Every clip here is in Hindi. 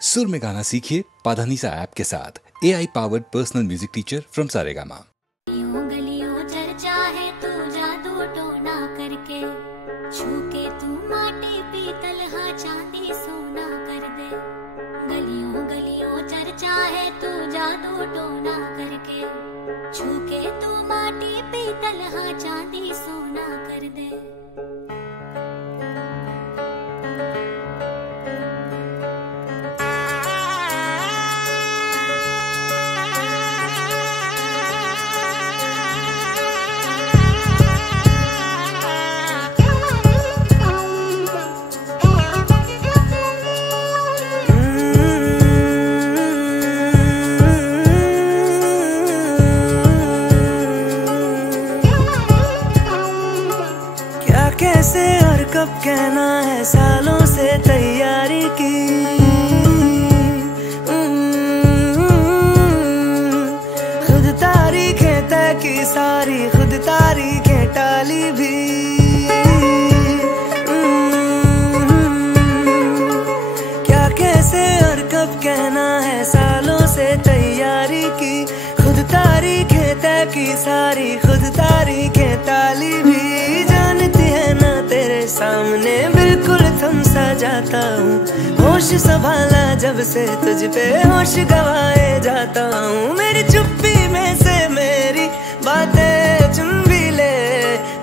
सुर में गाना सीखिए पाधानीसा ऐप के साथ। AI powered personal music teacher from Saregama. गलियों चर्चा है तू जादू टोना करके, छूके तू माटी पीतल हा चांदी सोना कर दे। गलियों गलियों चर्चा है तू जादू टोना करके, छूके तू माटी पीतल हा चांदी सोना कर दे। कैसे और कब कहना है, सालों से तैयारी की। खुद तारीखें तय की सारी, खुद तारीखें टाली भी। क्या कैसे और कब कहना है, सालों से तैयारी की। खुद तारीखें तय की सारी, खुद तारीखें टाली भी। सामने बिल्कुल थम सा जाता हूँ, होश संभाला जब से तुझ पे होश गवाए जाता हूँ। मेरी चुप्पी में से मेरी बातें चुन भी ले,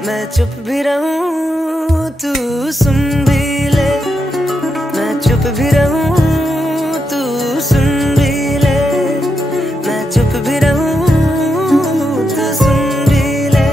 मैं चुप भी रहूँ तू सुन भी ले। मैं चुप भी रहूँ तू सुन भी ले, मैं चुप भी रहूँ तू सुन भी ले।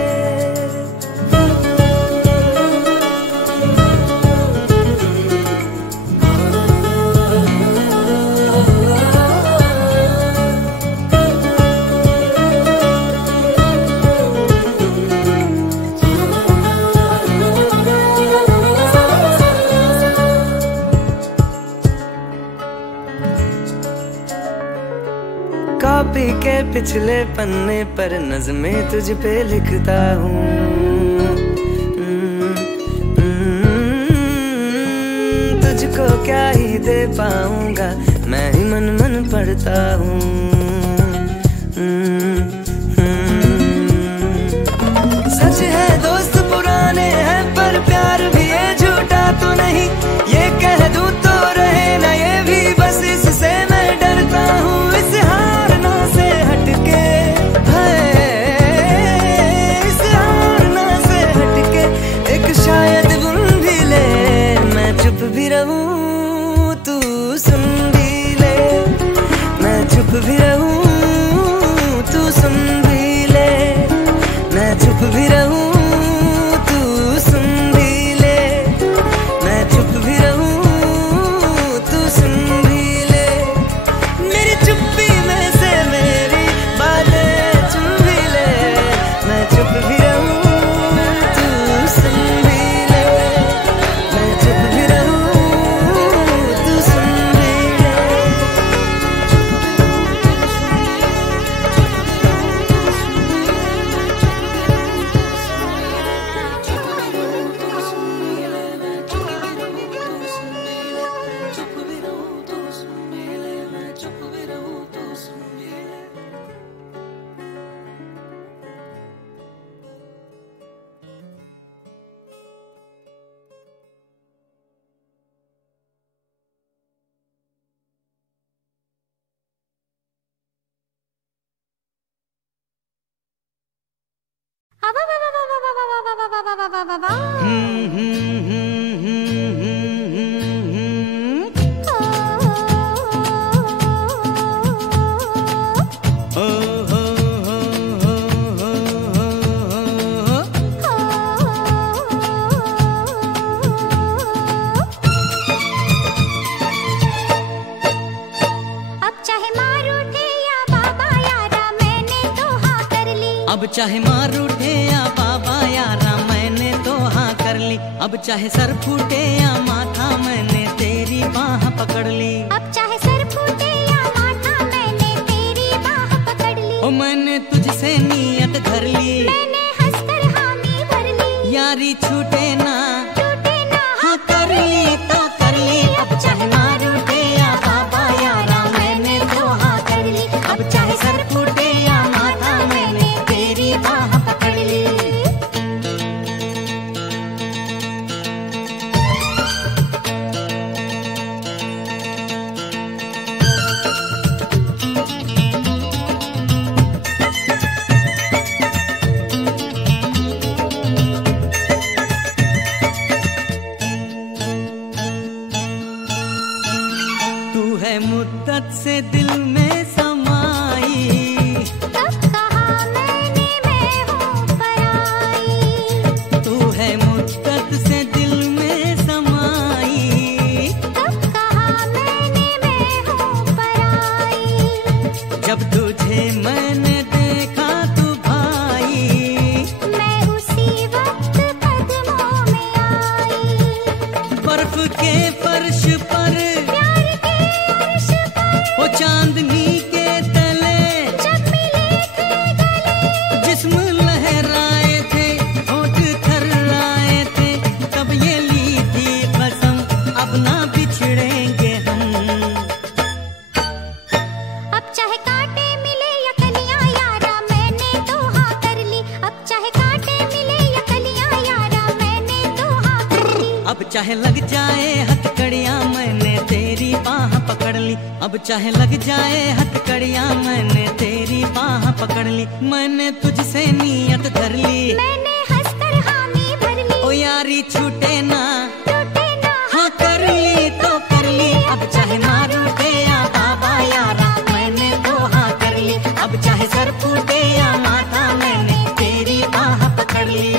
कॉपी के पिछले पन्ने पर नज़में तुझ पे लिखता हूँ। तुझको क्या ही दे पाऊंगा, मैं ही मन मन पढ़ता हूँ। सच है दोस्त पुराने हैं, पर प्यार भी है झूठा तो नहीं। ये कह दूं तो रहे ना ये भी, बस इससे मैं डरता हूँ। इस हारना से हटके इस हारना से हटके एक शायद बुन भी ले। मैं चुप भी रहूं तू सुन भी ले, मैं चुप भी रहूं तू सुन भी ले। मैं चुप भी रहूं तू सुन भी ले, मैं चुप भी रहूं तू सुन भी ले। मेरी चुप्पी में से मेरी बातें चुन भी ले, मैं चुप भी रहूं तू सुन भी ले। मैं चुप भी रहूं तू सुन भी ले। अब चाहे मार उठे या बाबा यारा मैंने तो हाँ कर ली। अब चाहे सर फूटे या माथा मैंने तेरी बाह पकड़ ली। अब चाहे सर फूटे या माथा मैंने तेरी बाह पकड़ ली। ओ मैंने तुझसे नीयत धर ली, मैंने हंसकर हामी भर ली। यारी छूटे ना हाँ कर ली तो कर ली। अब चाहे मार उठे या बाबा है मुद्दत से दिल में समाई, कब कहा मैंने मैं हूँ पराई। तू है मुद्दत से दिल में समाई, कब कहा मैंने मैं हूँ पराई। जब तुझे मैंने देखा तू भाई, मैं उसी वक्त कदमों में आई। बर्फ के फर्श पर प्यार के अर्श पर वो चांदनी के तले जब मिले थे गले, जिस्म लहराए थे, होठ थर्राए थे, तब ये ली थी कसम अब ना बिछड़ेंगे हम। अब चाहे कांटे मिले या कलियां यारा मैंने तो हाँ कर ली। अब चाहे कांटे मिले या कलियां यारा मैंने तो हाँ कर ली। अब चाहे लग जाए हथकड़ियां मैंने तेरी बाह पकड़ ली, अब चाहे लग जाए हथकड़ियां मैंने तेरी बाह पकड़ ली। मैंने तुझसे नीयत धर ली, मैंने हंसकर हामी भर ली। ओ यारी छूटे ना, टूटे ना हाँ कर ली तो कर ली। अब चाहे मार उठे या बाबा यारा मैंने तो हाँ कर ली, अब चाहे सर फूटे या माथा मैंने तेरी बाह पकड़ ली।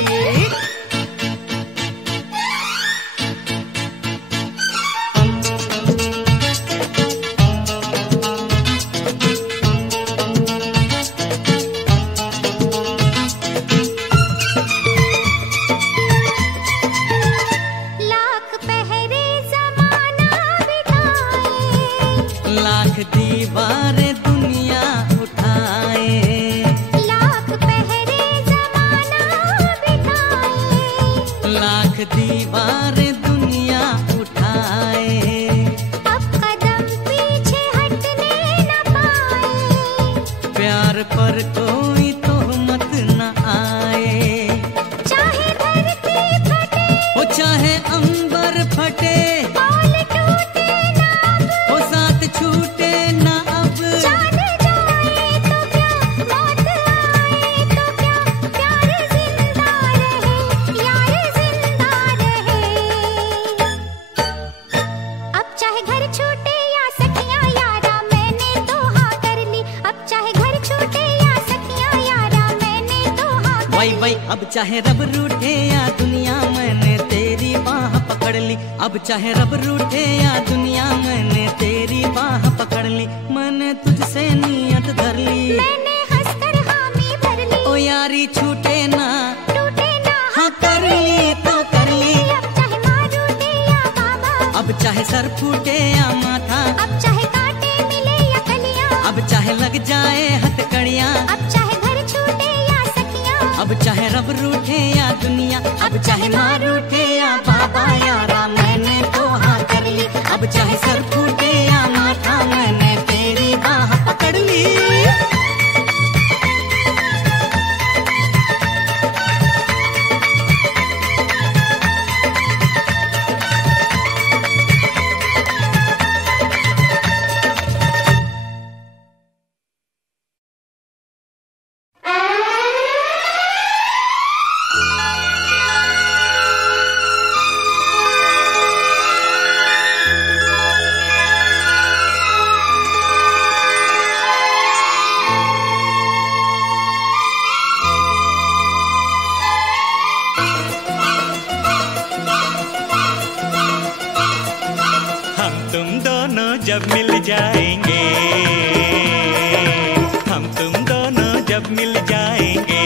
लाख पहरे जमाना बिठाए, लाख दीवारें दुनिया उठाए, लाख पहरे जमाना बिठाए। लाख दीवारें दुनिया उठाए, अब कदम पीछे हटने न पाए। प्यार पर कोई तोहमत न आए। चाहे धरती फटे वो चाहे अंबर फटे, बाल टूटे ना अब, वो साथ छूटे न अब। जान जाए तो क्या मौत आए तो क्या, प्यार जिंदा रहे यार जिंदा रहे। अब चाहे घर छूटे या सखियां यारा मैंने तो हाँ कर ली। अब चाहे घर छूटे या सखियां यारा मैंने तो हाँ कर वही ली। वही अब चाहे रब रूठे या दुनिया मैंने तेरी बाह पकड़ ली, अब चाहे रब रूठे या दुनिया मैंने तेरी बाह पकड़ ली। मैंने तुझसे नीयत धर ली, मैंने हंसकर हामी भर ली। ओ यारी छूटे ना, टूटे ना हाँ कर ली तो कर ली। अब चाहे माँ रूठे या बाबा, अब चाहे सर फूटे या माथा, अब चाहे कांटे मिले या कलियां, अब चाहे लग जाए हथकड़ियां, अब चाहे घर छूटे या सखियां, अब चाहे रब रूठे या दुनिया, अब चाहे माँ रूठे या बाबा यारा मैंने तो हाँ कर ली, अब चाहे सर फूटे या माथा मैंने तेरी बाह पकड़ ली। जब मिल जाएंगे, हम तुम दोनों जब मिल जाएंगे,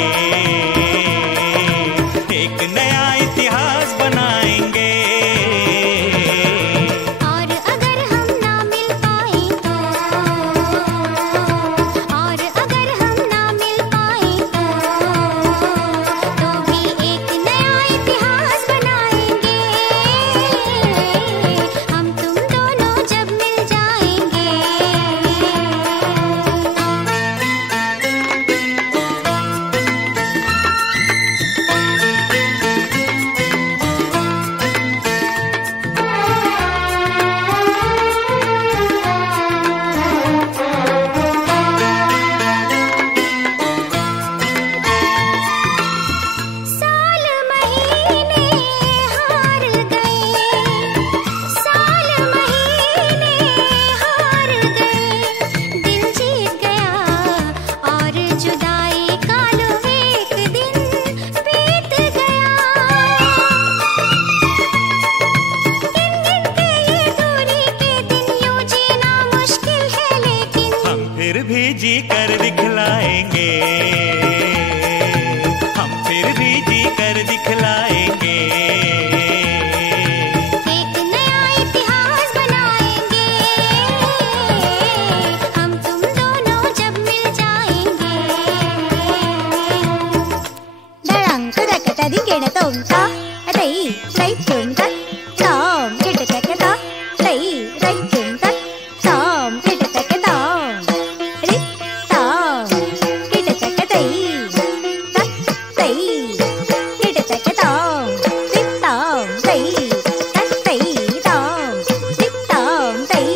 एक नया इतिहास बनाएंगे। और अगर हम ना मिल पाए तो, और अगर हम ना मिल पाए तो भी एक नया इतिहास बनाएंगे। हम तुम दोनों जब मिल जाएंगे। फिर भी जी कर दिखलाएंगे, हम फिर भी जी कर दिखलाएंगे। एक नया इतिहास बनाएंगे, हम तुम दोनों जब मिल जाएंगे। डरंक डकता दिंगेड़ तोंता अदई राइट चुंता तोम किट तकता दई राइट चुंता तोम किट तकता रि तोम किट तकतई तक तई किट तकता रि तोम तई तक तई तोम रि तोम तई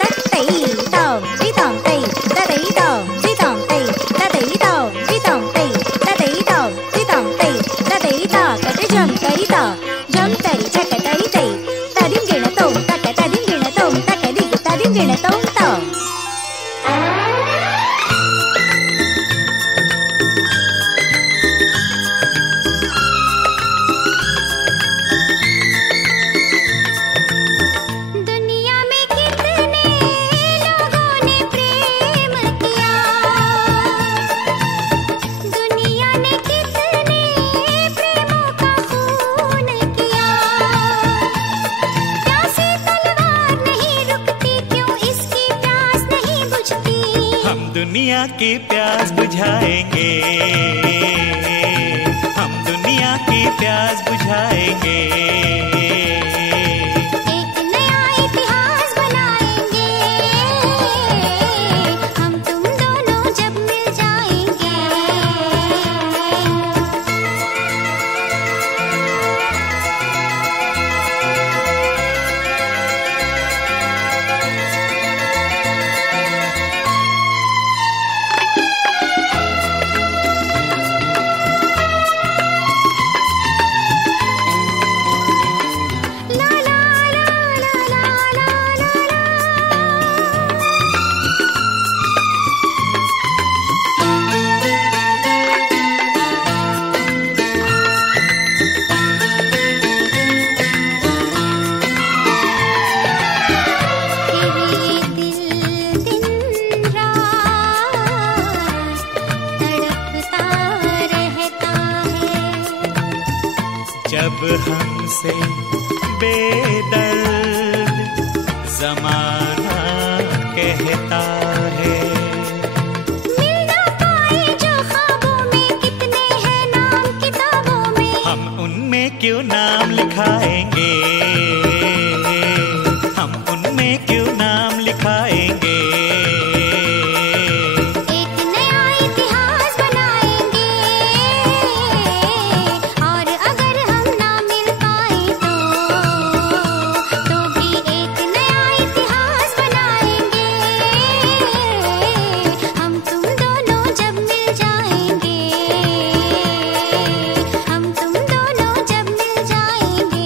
तक तई तोम रि तोम तई तदई तोम रि तोम तई तदई तोम रि तोम तई तदई तोम रि तोम तई तदई ता कते जम तई ता जम तई चक तई तई तदिम गिण तोम तक तदिम गिण तोम तक दिग तदिम गिण तोम तोम। दुनिया में कितने लोगों ने प्रेम किया, दुनिया ने कितने प्रेमों का खून किया। प्यासी तलवार नहीं रुकती, क्यों इसकी प्यास नहीं बुझती। हम दुनिया की प्यास बुझाएंगे, हम दुनिया की प्यास बुझाएंगे। एक नया इतिहास बनाएंगे, हम तुम दोनों जब मिल जाएंगे। ला ला ला ला ला ला तेरे दिल दिन रात तड़पता रहता है। जब हमसे बेदर्द जमाना कहता है, मिल ना पाए जो ख्वाबों में, कितने हैं नाम किताबों में। हम उनमें क्यों नाम लिखाएंगे, हम उनमें क्यों नाम लिखाएंगे। एक नया इतिहास बनाएंगे, और अगर हम ना मिल पाए तो भी एक नया इतिहास बनाएंगे। हम तुम दोनों जब मिल जाएंगे, हम तुम दोनों जब मिल जाएंगे।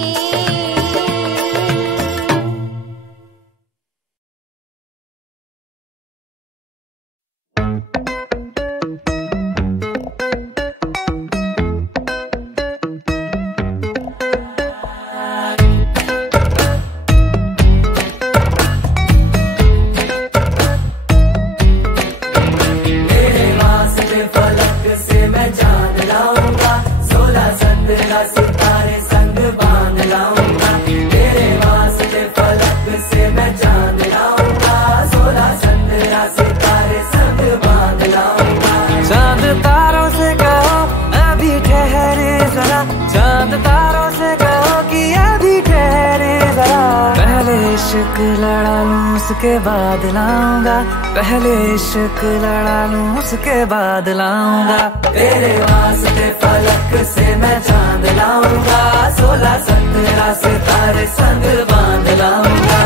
चांद तारों से कहो अभी ठहरे जरा, चांद तारों से कहो कि अभी ठहरे जरा। पहले इश्क लड़ा लूं उसके बाद लाऊंगा, पहले इश्क लड़ा लूं उसके बाद लाऊंगा। तेरे वास्ते फलक से मैं चांद लाऊंगा, 16-17 सितारे संग बांध लाऊंगा।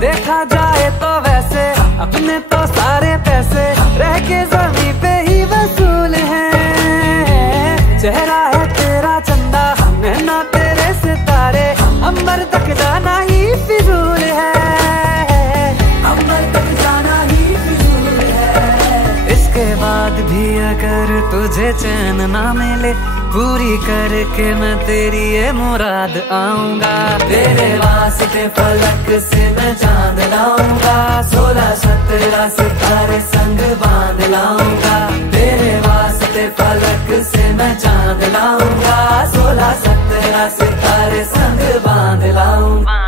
देखा जाए तो वैसे सारे पैसे रह के जमीन पे ही वसूल है। चेहरा है तेरा चंदा, नैना तेरे सितारे, अंबर तक जाना ही फिजूल है, अंबर तक जाना ही फिजूल है। इसके बाद भी अगर तुझे चैन ना मिले, पूरी करके मैं तेरी ये मुराद आऊंगा। तेरे वास्ते फलक से मैं चांद लाऊंगा, 16-17 सितारे संग बांध लाऊंगा। तेरे वास्ते फलक से मैं चांद लाऊंगा, 16-17 सितारे संग बांध लाऊंगा।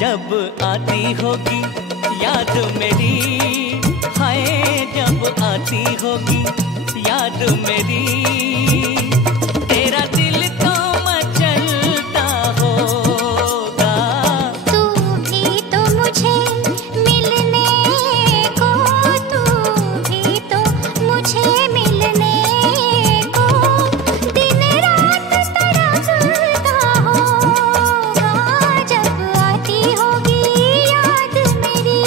जब आती होगी याद मेरी, हाय जब आती होगी याद मेरी, तेरा दिल तो मचलता होगा। तू भी तो मुझे मिलने को, तू भी तो मुझे मिलने को, दिन रात तड़पता होगा। जब आती होगी याद मेरी।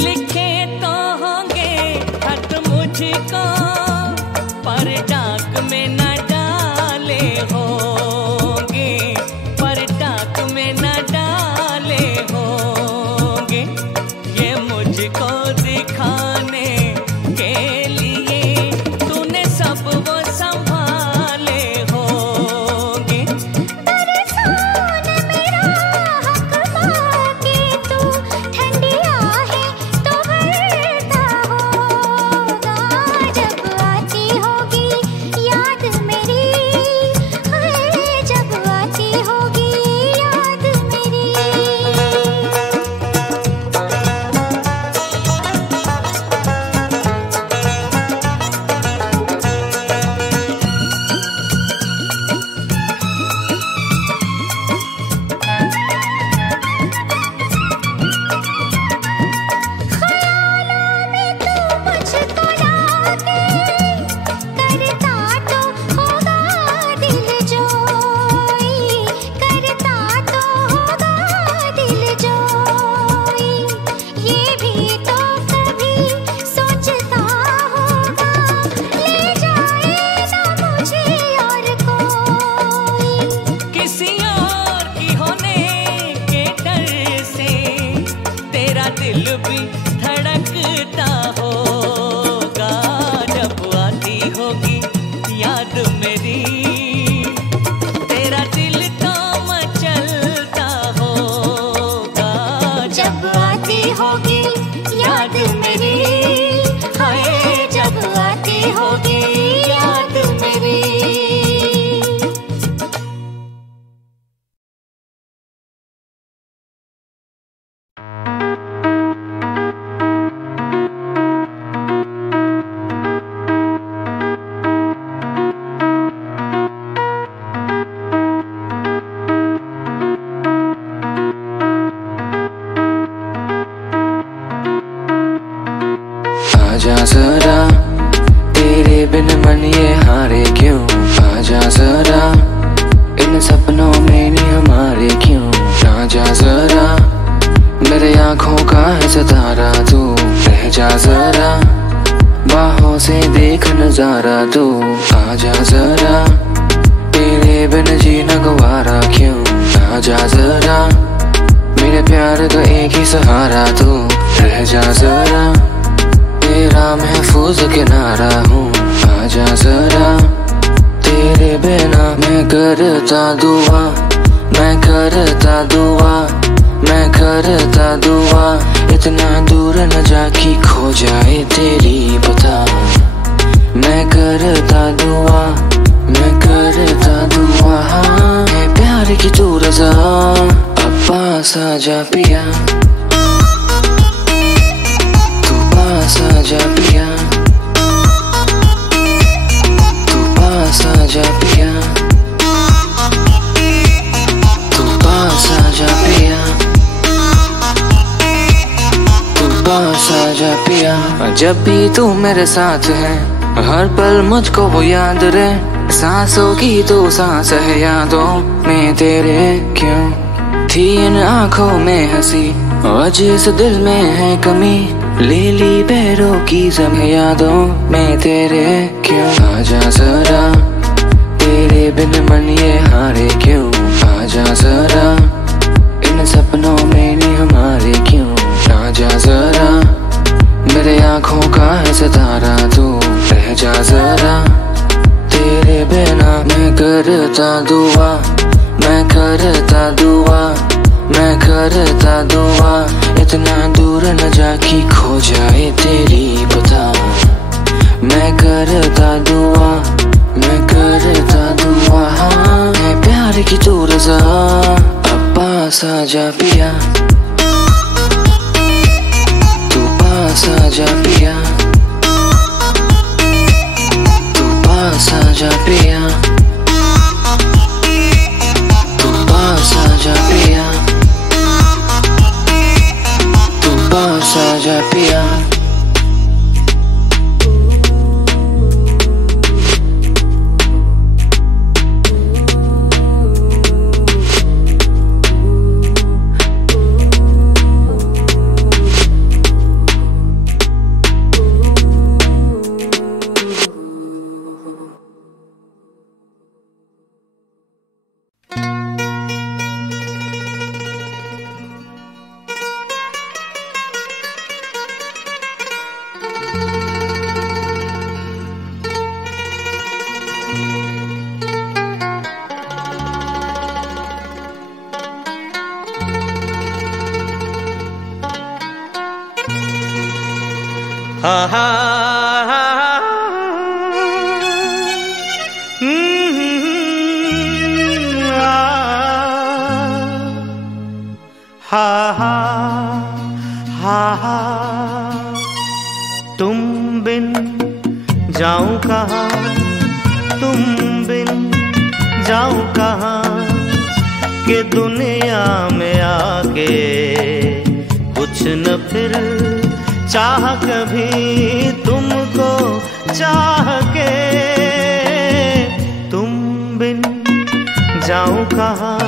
लिखे तो होंगे खत मुझको, पर डाक में न डाले होंगे, पर डाक में न डाले होंगे। ये मुझको दिखाने के लिए तूने सब वो संभाले होंगे। बरसाने मेरा हक बाकी, तू ठंडी आहे तो भरता होगा। जब आती होगी याद मेरी, हाय जब आती होगी याद मेरी। मुझको लाके करता तो होगा दिल जोई, करता तो होगा दिल जोई। ये भी तो कभी सोचता होगा, ले जाए ना मुझे और कोई। किसी और की होने के डर से तेरा दिल भी धड़कता होगा। जब आती होगी याद मेरी, तेरा दिल तो मचलता होगा। जब आती होगी याद मेरी, हाय जब आती होगी याद मेरी। आजा जरा, तेरे बिन मन ये हारे क्यों। आजा जरा, इन सपनों में नहीं हमारे क्यों। आजा जरा, मेरे आँखों का है सितारा तू, रह रह जा जरा, बाहों से देख नजारा तू आजा जरा, तेरे बिन जीना गवारा क्यों, आजा जरा, मेरे प्यार का एक ही सहारा तू रह जा जरा, तेरा महफूज किनारा हूँ, आजा जरा, तेरे बिना मैं करता दुआ, मैं करता दुआ, मैं करता दुआ, इतना दूर न जाके खो जाए तेरी पता, मैं करता दुआ, मैं करता दुआ, है प्यार की तू रज़ा, अब पास आजा पिया, तू पास आजा पिया, तू पास आजा पिया, तू पास आजा पिया, तू पास आजा पिया। जब भी तू मेरे साथ है हर पल मुझको वो याद रहे, सांसों की तो सांस है यादों में तेरे, क्यों थी इन आँखों में हंसी और जिस दिल में है कमी, ले ली पैरों की जम यादों में तेरे, क्यों आजा जरा, तेरे बिन मन ये हारे क्यों, आजा जरा, इन सपनों में नहीं हमारे क्यों, आजा जरा, मेरे आँखों का है सितारा तू रह जा जरा, तेरे बिना मैं करता दुआ, मैं करता दुआ, मैं करता दुआ, इतना दूर न जाके खो जाए तेरी पता, मैं करता दुआ, मैं करता दुआ, है प्यार की तू रज़ा, अब पास आजा पिया, तू पास आजा पिया, तू पास आजा पिया, तू पास आजा पिया, तू पास आजा पिया। हा हा हा हा हा हा, तुम बिन जाऊं कहाँ, तुम बिन जाऊं कहाँ, के दुनिया में आके कुछ न फिर चाह कभी तुमको चाह के, तुम बिन जाऊं कहाँ,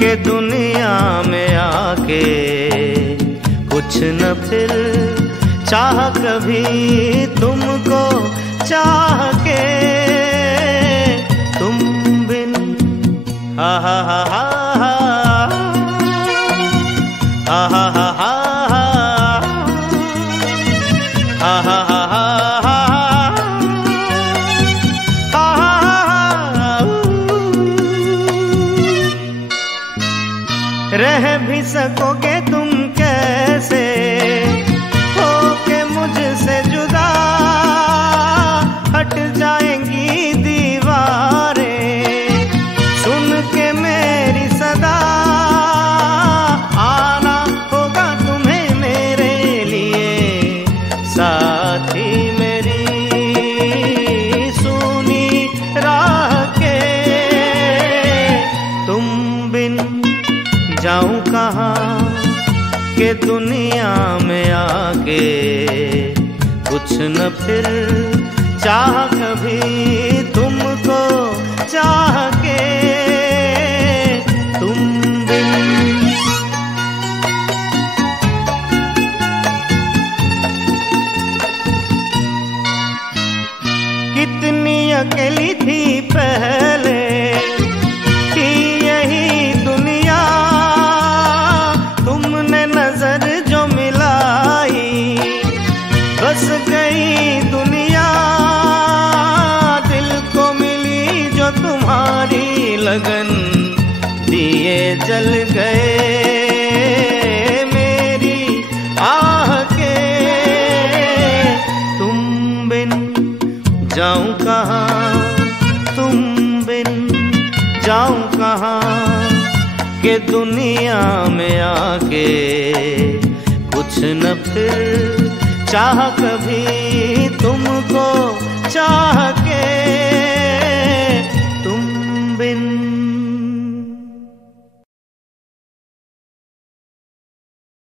के दुनिया में आके कुछ न फिर चाह कभी तुमको चाह के, तुम बिन हा हा हा हा हा हा हा हा रह भी सकोगे तुम कैसे हो के मुझसे जुदा, हट जाएंगी दीवारें सुन के मेरी सदा, आना होगा तुम्हें मेरे लिए साथी मेरी सुनी राह के, तुम बिन जाऊं कहाँ, के दुनिया में आके कुछ न फिर चाह कभी तुमको चाह के, तुम बिन अकेली थी पहले, थी यही दुनिया तुमने नजर जो मिलाई, बस गई दुनिया दिल को मिली जो तुम्हारी लगन, दिए जल गए मेरी आह के, तुम बिन जाऊं कहाँ, तुम बिन जाऊं कहाँ, के दुनिया में आके कुछ न फिर चाह कभी